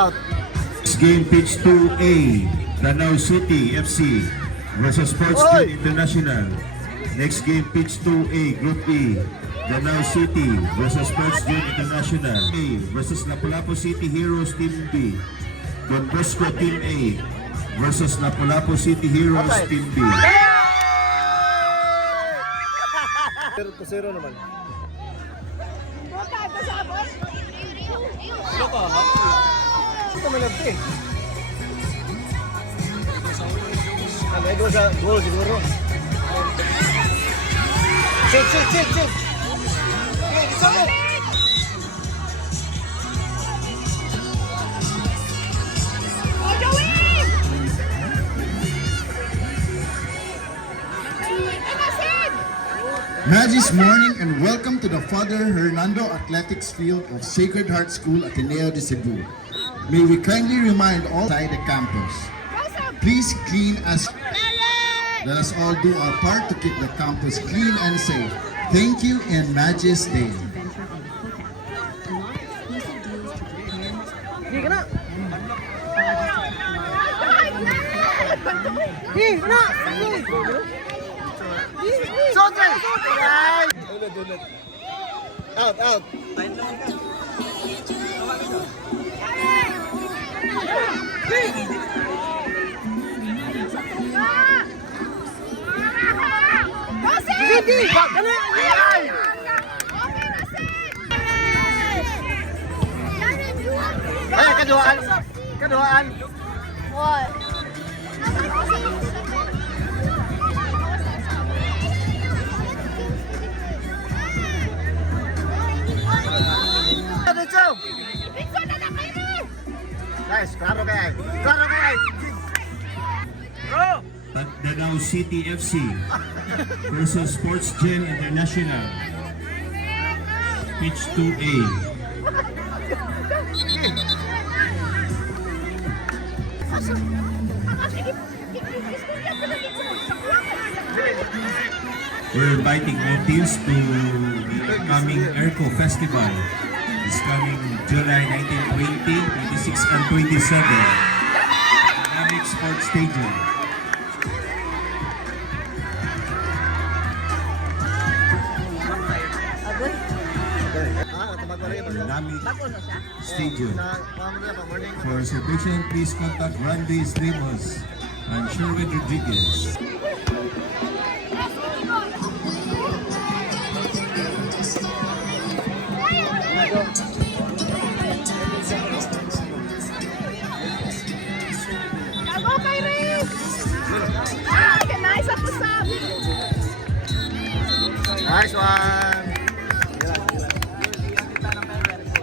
out. Next game, pitch 2A, Danao City FC versus Sports Team International. Next game, pitch 2A, Group E, Danao City versus Sports Team International. A versus Lapu-Lapu City Heroes Team B. Don Bosco Team A versus Lapu-Lapu City Heroes Team B. 0-0 naman. Ito may labti. May goal sa goal siguro. Chill. Magis morning and welcome to the Father Hernando Athletics Field of Sacred Heart School, Ateneo de Cebu. May we kindly remind all inside the campus, please clean as. Let us all do our part to keep the campus clean and safe. Thank you and Magis Day. Out. Ay, kaduaan. What? Guys, klaro kaya. Danao City FC versus Sports Gen International. Pitch 2A. We're inviting all teams to the upcoming ERCO Festival. It's coming July 19, 20, 26, and 27. Dynamic Sports Stadium. Dynamic Stadium. For reservation, please contact Randy Ramos and Sherwin Rodriguez. Nice one.